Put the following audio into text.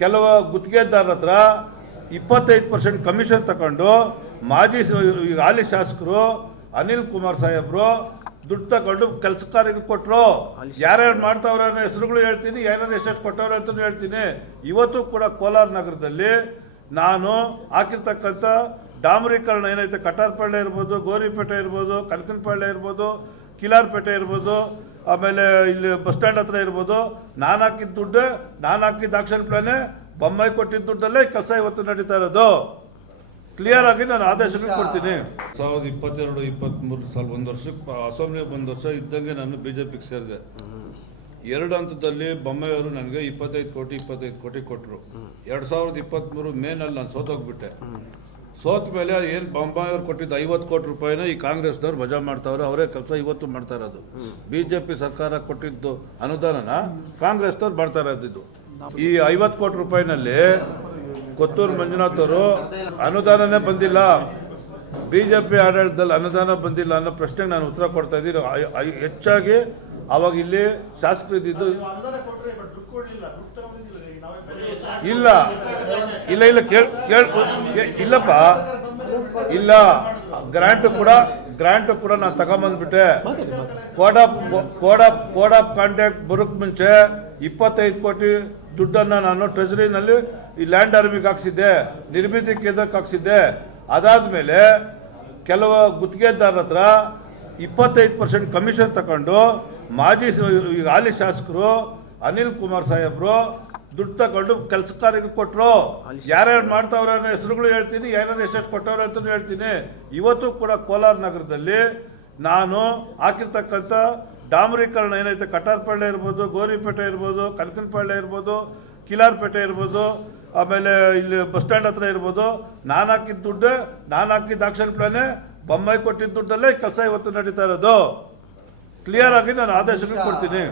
ಕೆಲವು ಗುತ್ತಿಗೆದಾರರ ಹತ್ರ ಇಪ್ಪತ್ತೈದು ಪರ್ಸೆಂಟ್ ಕಮಿಷನ್ ತಗೊಂಡು ಮಾಜಿ ಹಾಲಿ ಶಾಸಕರು ಅನಿಲ್ ಕುಮಾರ್ ಸಾಹೇಬ್ರು ದುಡ್ಡು ತಗೊಂಡು ಕೆಲಸ ಕಾರ್ಯಗಳು ಕೊಟ್ಟರು ಯಾರ್ಯಾರು ಮಾಡ್ತಾವ್ರ ಹೆಸರುಗಳು ಹೇಳ್ತೀನಿ, ಯಾರ್ಯಾರು ಎಷ್ಟೆಷ್ಟು ಕೊಟ್ಟವ್ರು ಅಂತ ಹೇಳ್ತೀನಿ. ಇವತ್ತು ಕೂಡ ಕೋಲಾರ ನಗರದಲ್ಲಿ ನಾನು ಹಾಕಿರ್ತಕ್ಕಂಥ ಡಾಮರೀಕರಣ ಏನೈತೆ ಕಟಾರ್ಪಳ್ಳೆ ಇರ್ಬೋದು, ಗೋರಿಪೇಟೆ ಇರ್ಬೋದು, ಕನಕನಪಳ್ಳೆ ಇರ್ಬೋದು ಕಿಲಾರ್ಪೇಟೆ ಇರ್ಬೋದು, ಆಮೇಲೆ ಇಲ್ಲಿ ಬಸ್ ಸ್ಟ್ಯಾಂಡ್ ಹತ್ರ ಇರ್ಬೋದು, ನಾನು ಹಾಕಿದ ದುಡ್ಡು, ನಾನು ಹಾಕಿದ ಆಕ್ಷನ್ ಪ್ಲಾನೆ ಬೊಮ್ಮಾಯಿ ಕೊಟ್ಟಿದ್ದ ದುಡ್ಡಲ್ಲೇ ಕೆಲಸ ಇವತ್ತು ನಡೀತಾ ಇರೋದು. ಕ್ಲಿಯರ್ ಆಗಿ ನಾನು ಆದೇಶ ಕೊಡ್ತೀನಿ. ಸಾವಿರದ ಇಪ್ಪತ್ತೆರಡು, ಇಪ್ಪತ್ತ್ಮೂರು ಸಾಲ ಒಂದು ವರ್ಷಕ್ಕೆ ಅಸೆಂಬ್ಲಿಗೆ ಒಂದು ವರ್ಷ ಇದ್ದಂಗೆ ನಾನು ಬಿ ಜೆ ಪಿಗೆ ಸೇರಿದೆ. ಎರಡು ಹಂತದಲ್ಲಿ ಬೊಮ್ಮಾಯಿಯವರು ನನಗೆ ಇಪ್ಪತ್ತೈದು ಕೋಟಿ ಇಪ್ಪತ್ತೈದು ಕೋಟಿ ಕೊಟ್ಟರು ಎರಡು ಸಾವಿರದ ಇಪ್ಪತ್ತ್ಮೂರು ಮೇನಲ್ಲಿ ನಾನು ಸೋತೋಗ್ಬಿಟ್ಟೆ. ಸೋತ ಮೇಲೆ ಏನು ಬೊಂಬಾಯಿ ಅವ್ರು ಕೊಟ್ಟಿದ್ದ ಐವತ್ತು ಕೋಟಿ ರೂಪಾಯಿನ ಈ ಕಾಂಗ್ರೆಸ್ನವ್ರು ವಜಾ ಮಾಡ್ತಾವ್ರೆ, ಅವರೇ ಕೆಲಸ ಇವತ್ತು ಮಾಡ್ತಾ ಇರೋದು. ಬಿ ಜೆ ಪಿ ಸರ್ಕಾರ ಕೊಟ್ಟಿದ್ದು ಅನುದಾನನ ಕಾಂಗ್ರೆಸ್ನವ್ರು ಮಾಡ್ತಾ ಇರೋದಿದ್ದು. ಈ ಐವತ್ತು ಕೋಟಿ ರೂಪಾಯಿನಲ್ಲಿ ಕೊತ್ತೂರು ಮಂಜುನಾಥ್ ಅವರು ಅನುದಾನನೇ ಬಂದಿಲ್ಲ. ಬಿ ಜೆ ಪಿ ಆಡಳಿತದಲ್ಲಿ ಅನುದಾನ ಬಂದಿಲ್ಲ ಅನ್ನೋ ಪ್ರಶ್ನೆಗೆ ನಾನು ಉತ್ತರ ಕೊಡ್ತಾ ಇದ್ದೀನಿ. ಹೆಚ್ಚಾಗಿ ಅವಾಗ ಇಲ್ಲಿ ಶಾಸಕರು ಇದ್ದಿದ್ದು ಇಲ್ಲ. ಇಲ್ಲ ಇಲ್ಲ, ಕೇಳ್ ಇಲ್ಲಪ್ಪ. ಇಲ್ಲ ಗ್ರಾಂಟ್ ಕೂಡ ಗ್ರಾಂಟ್ ಕೂಡ ನಾನು ತಗೊಂಬಂದ್ಬಿಟ್ಟೆ. Code of code of code of contact ಬರೋಕ್ ಮುಂಚೆ ಇಪ್ಪತ್ತೈದು ಕೋಟಿ ದುಡ್ಡನ್ನು ನಾನು ಟ್ರೆಜರಿನಲ್ಲಿ ಈ ಲ್ಯಾಂಡ್ ಆರ್ಮಿಗೆ ಹಾಕ್ಸಿದ್ದೆ, ನಿರ್ಮಿತಿ ಕೇಂದ್ರಕ್ಕೆ ಹಾಕ್ಸಿದ್ದೆ. ಅದಾದ್ಮೇಲೆ ಕೆಲವು ಗುತ್ತಿಗೆದಾರರ ಹತ್ರ ಇಪ್ಪತ್ತೈದು ಪರ್ಸೆಂಟ್ ಕಮಿಷನ್ ತಗೊಂಡು ಮಾಜಿ ಹಾಲಿ ಶಾಸಕರು ಅನಿಲ್ ಕುಮಾರ್ ಸಾಹೇಬ್ರು ದುಡ್ಡು ತಗೊಂಡು ಕೆಲಸ ಕಾರ್ಯಗಳು ಕೊಟ್ಟರು ಯಾರ್ಯಾರು ಮಾಡ್ತಾವ್ರ ಅನ್ನೋ ಹೆಸರುಗಳು ಹೇಳ್ತೀನಿ ಯಾರ್ಯಾರು ಎಷ್ಟೆಷ್ಟು ಕೊಟ್ಟವ್ರ ಅಂತಲೂ ಹೇಳ್ತೀನಿ. ಇವತ್ತು ಕೂಡ ಕೋಲಾರ ನಗರದಲ್ಲಿ ನಾನು ಹಾಕಿರ್ತಕ್ಕಂಥ ಡಾಮರೀಕರಣ ಏನೈತೆ ಕಟಾರ್ಪಳ್ಳೆ ಇರ್ಬೋದು ಗೋರಿಪೇಟೆ ಇರ್ಬೋದು ಕನಕನಪಳ್ಳೆ ಇರ್ಬೋದು ಕಿಲಾರ್ಪೇಟೆ ಇರ್ಬೋದು ಆಮೇಲೆ ಇಲ್ಲಿ ಬಸ್ ಸ್ಟ್ಯಾಂಡ್ ಹತ್ರ ಇರ್ಬೋದು. ನಾನು ಹಾಕಿದ ದುಡ್ಡು ನಾನು ಹಾಕಿದ ಆಕ್ಷನ್ ಪ್ಲಾನೆ ಬೊಮ್ಮಾಯಿ ಕೊಟ್ಟಿದ್ದ ದುಡ್ಡಲ್ಲೇ ಕೆಲಸ ಇವತ್ತು ನಡೀತಾ ಇರೋದು. ಕ್ಲಿಯರ್ ಆಗಿ ನಾನು ಆದೇಶಗಳು ಕೊಡ್ತೀನಿ.